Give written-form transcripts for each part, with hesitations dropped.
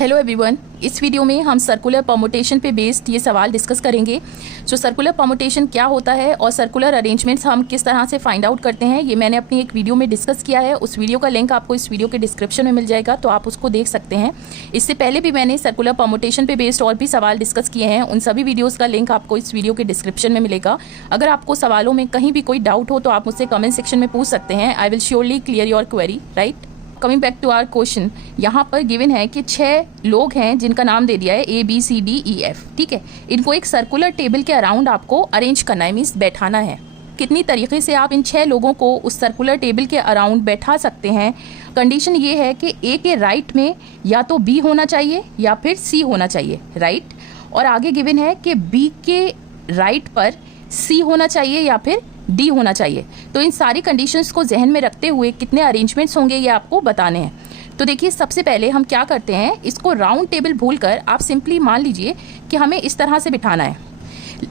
Hello everyone, इस video में हम सर्कुलर परमुटेशन पे बेस्ड ये सवाल डिस्कस करेंगे। जो सर्कुलर परमुटेशन क्या होता है और सर्कुलर अरेंजमेंट्स हम किस तरह से फाइंड आउट करते हैं, ये मैंने अपनी एक वीडियो में डिस्कस किया है। उस वीडियो का लिंक आपको इस वीडियो के डिस्क्रिप्शन में मिल जाएगा, तो आप उसको देख सकते हैं। इससे पहले भी मैंने सर्कुलर परमुटेशन पे बेस्ड और भी सवाल डिस्कस किए हैं, उन सभी वीडियोज़ का लिंक आपको इस वीडियो के डिस्क्रिप्शन में मिलेगा। अगर आपको सवालों में कहीं भी कोई डाउट हो तो आप मुझसे कमेंट सेक्शन में पूछ सकते हैं। I will surely clear your query, right. Coming back to our question, यहाँ पर गिवन है कि 6 लोग हैं जिनका नाम दे दिया है ABCDEF, ठीक है। इनको एक सर्कुलर टेबल के अराउंड आपको अरेंज करना है, मीन्स बैठाना है। कितनी तरीके से आप इन 6 लोगों को उस सर्कुलर टेबल के अराउंड बैठा सकते हैं। कंडीशन ये है कि A के राइट में या तो B होना चाहिए या फिर C होना चाहिए, राइट। और आगे गिवन है कि B के राइट पर C होना चाहिए या फिर D होना चाहिए। तो इन सारी कंडीशंस को जहन में रखते हुए कितने अरेंजमेंट्स होंगे ये आपको बताने हैं। तो देखिए, सबसे पहले हम क्या करते हैं, इसको राउंड टेबल भूलकर आप सिंपली मान लीजिए कि हमें इस तरह से बिठाना है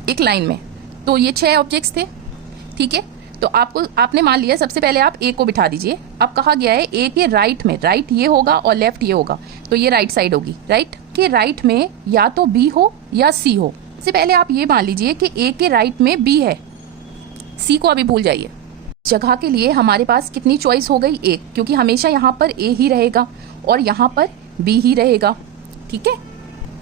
एक लाइन में। तो ये 6 ऑब्जेक्ट्स थे, ठीक है। तो आपने मान लिया, सबसे पहले आप A को बिठा दीजिए। अब कहा गया है A के राइट में, राइट ये होगा और लेफ्ट ये होगा, तो ये राइट साइड होगी, राइट। के राइट में या तो B हो या C हो। सबसे पहले आप ये मान लीजिए कि A के राइट में B है, C को अभी भूल जाइए। जगह के लिए हमारे पास कितनी चॉइस हो गई, एक, क्योंकि हमेशा यहाँ पर A ही रहेगा और यहाँ पर B ही रहेगा, ठीक है।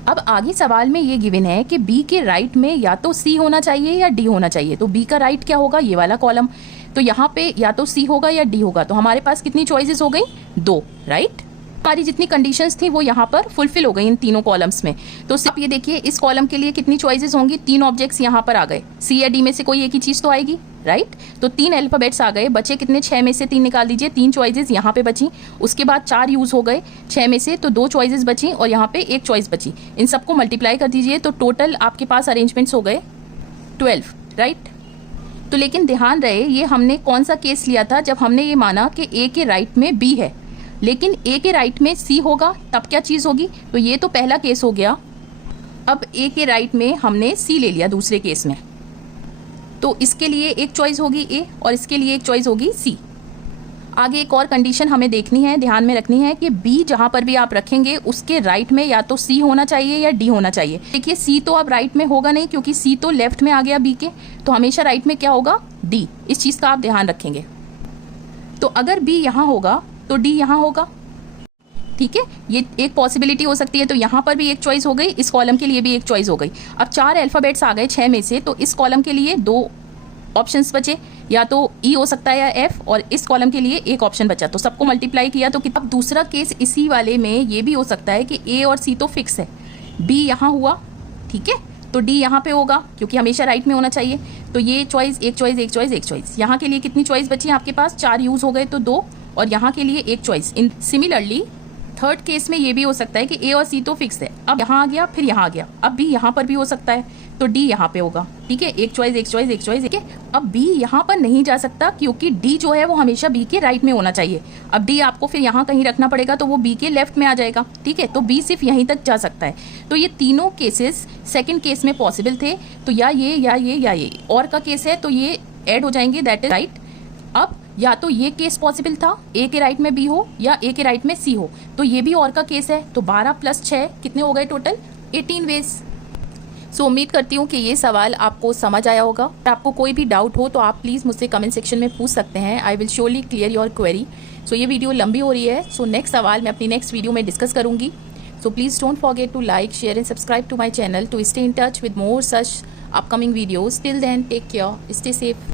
अब आगे सवाल में ये गिवन है कि B के राइट में या तो C होना चाहिए या D होना चाहिए। तो B का राइट क्या होगा, ये वाला कॉलम। तो यहाँ पे या तो C होगा या D होगा। तो हमारे पास कितनी चॉइसेस हो गई, 2, राइट। हमारी जितनी कंडीशंस थी वो यहाँ पर फुलफिल हो गई इन तीनों कॉलम्स में। तो आप ये देखिए, इस कॉलम के लिए कितनी चॉइसेस होंगी, 3 ऑब्जेक्ट्स यहाँ पर आ गए। C या D में से कोई एक ही चीज़ तो आएगी, राइट। तो 3 अल्फाबेट्स आ गए, बचे कितने, 6 में से 3 निकाल दीजिए। 3 चॉइसेस यहाँ पे बची, उसके बाद 4 यूज़ हो गए 6 में से, तो 2 चॉइसेस बची और यहाँ पे 1 चॉइस बची। इन सबको मल्टीप्लाई कर दीजिए तो टोटल आपके पास अरेंजमेंट्स हो गए 12, राइट। तो लेकिन ध्यान रहे, ये हमने कौन सा केस लिया था, जब हमने ये माना कि A के राइट में B है लेकिन A के राइट में C होगा, तब क्या चीज़ होगी। तो ये तो पहला केस हो गया। अब A के राइट में हमने C ले लिया दूसरे केस में, तो इसके लिए एक चॉइस होगी A और इसके लिए एक चॉइस होगी C। आगे एक और कंडीशन हमें देखनी है, ध्यान में रखनी है कि B जहाँ पर भी आप रखेंगे उसके राइट में या तो C होना चाहिए या D होना चाहिए। देखिए, C तो अब राइट में होगा नहीं क्योंकि C तो लेफ्ट में आ गया B के, तो हमेशा राइट में क्या होगा, D। इस चीज़ का आप ध्यान रखेंगे। तो अगर B यहाँ होगा तो D यहाँ होगा, ठीक है। ये एक पॉसिबिलिटी हो सकती है। तो यहाँ पर भी एक चॉइस हो गई, इस कॉलम के लिए भी एक चॉइस हो गई। अब 4 अल्फाबेट्स आ गए 6 में से, तो इस कॉलम के लिए 2 ऑप्शंस बचे, या तो E हो सकता है या F, और इस कॉलम के लिए एक ऑप्शन बचा। तो सबको मल्टीप्लाई किया तो अब दूसरा केस इसी वाले में ये भी हो सकता है कि A और C तो फिक्स है, B यहाँ हुआ, ठीक है। तो D यहाँ पे होगा क्योंकि हमेशा राइट में होना चाहिए। तो ये चॉइस, एक चॉइस, एक चॉइस, एक चॉइस। यहाँ के लिए कितनी चॉइस बची आपके पास, 4 यूज़ हो गए तो 2, और यहाँ के लिए एक चॉइस। इन सिमिलरली थर्ड केस में ये भी हो सकता है कि A और C तो फिक्स है, अब यहाँ आ गया फिर यहाँ आ गया, अब B यहाँ पर भी हो सकता है, तो D यहाँ पे होगा, ठीक है। एक चॉइस, एक चॉइस, एक चॉइस, ठीक है। अब B यहाँ पर नहीं जा सकता क्योंकि D जो है वो हमेशा B के राइट में होना चाहिए। अब D आपको फिर यहाँ कहीं रखना पड़ेगा, तो वो B के लेफ्ट में आ जाएगा, ठीक है। तो B सिर्फ यहीं तक जा सकता है। तो ये तीनों केसेस सेकेंड केस में पॉसिबल थे, तो या ये या ये या ये और का केस है, तो ये ऐड हो जाएंगे, दैट इज राइट। अब या तो ये केस पॉसिबल था, A के राइट में B हो या A के राइट में C हो, तो ये भी और का केस है। तो 12 + 6 कितने हो गए टोटल, 18 वेज। सो उम्मीद करती हूँ कि ये सवाल आपको समझ आया होगा। अगर आपको कोई भी डाउट हो तो आप प्लीज़ मुझसे कमेंट सेक्शन में पूछ सकते हैं। I will surely clear your query. So ये वीडियो लंबी हो रही है, सो नेक्स्ट सवाल मैं अपनी नेक्स्ट वीडियो में डिस्कस करूँगी। So please don't forget to like, share and subscribe to my channel to stay in touch with more such upcoming videos. Till then take care, stay safe.